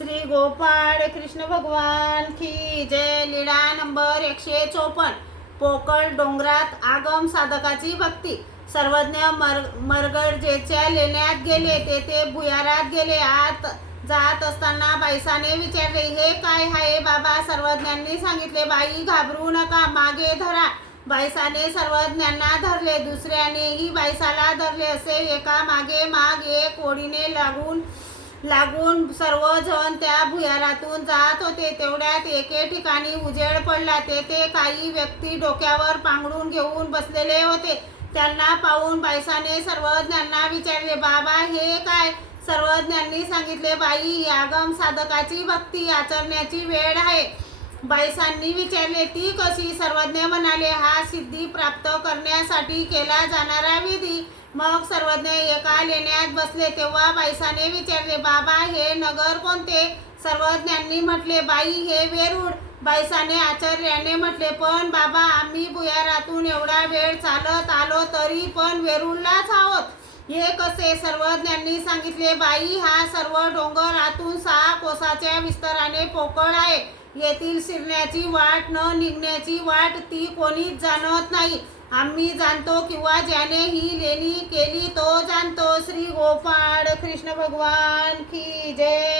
श्री गोपाळ कृष्ण भगवान की जय लीळा नंबर एकशे चोपन्न. पोकळ डोंगरात आगम साधकाची भक्ती. सर्वज्ञ मर मरगडजेच्या लेण्यात गेले तेथे भुयारात गेले. आत जात असताना बाईसाने विचारले हे काय आहे बाबा? सर्वज्ञांनी सांगितले बाई घाबरू नका मागे धरा. बाईसाने सर्वज्ञांना धरले दुसऱ्यानेही बाईसाला धरले असे एका मागे माग एक ओढीने लागून लागून सर्वजण त्या भुयारातून जात होते. तेवढ्यात एके ठिकाणी उजेड पडला. तेथे काही व्यक्ती डोक्यावर पांघरून घेऊन बसलेले होते. त्यांना पाहून बायसाने सर्वज्ञांना विचारले बाबा हे काय? सर्वज्ञांनी सांगितले बाई यागम आगम साधकाची भक्ती आचरण्याची वेळ आहे. बायसांनी विचारले ती कशी? सर्वज्ञ म्हणाले हा सिद्धी प्राप्त करण्यासाठी केला जाणारा विधी. मग सर्वज्ञ एका लेण्यात बसले तेव्हा बाईसाने विचारले बाबा हे नगर कोणते? सर्वज्ञांनी म्हटले बाई हे वेरूळ. बाईसाने आचार्याने म्हटले पण बाबा आम्ही भुयारातून एवढा वेळ चालत आलो तरी पण वेरूळलाच आहोत. हे कसे? सर्वज्ञांनी सांगितले बाई हा सर्व डोंगर आतून सा कोसाच्या विस्ताराने पोकळ आहे. येथील शिरण्याची वाट न निघण्याची वाट ती कोणीच जाणत नाही. आम्ही जाणतो किंवा ज्याने ही लेणी केली तो जाणतो. श्री गोपाळ कृष्ण भगवान की जय.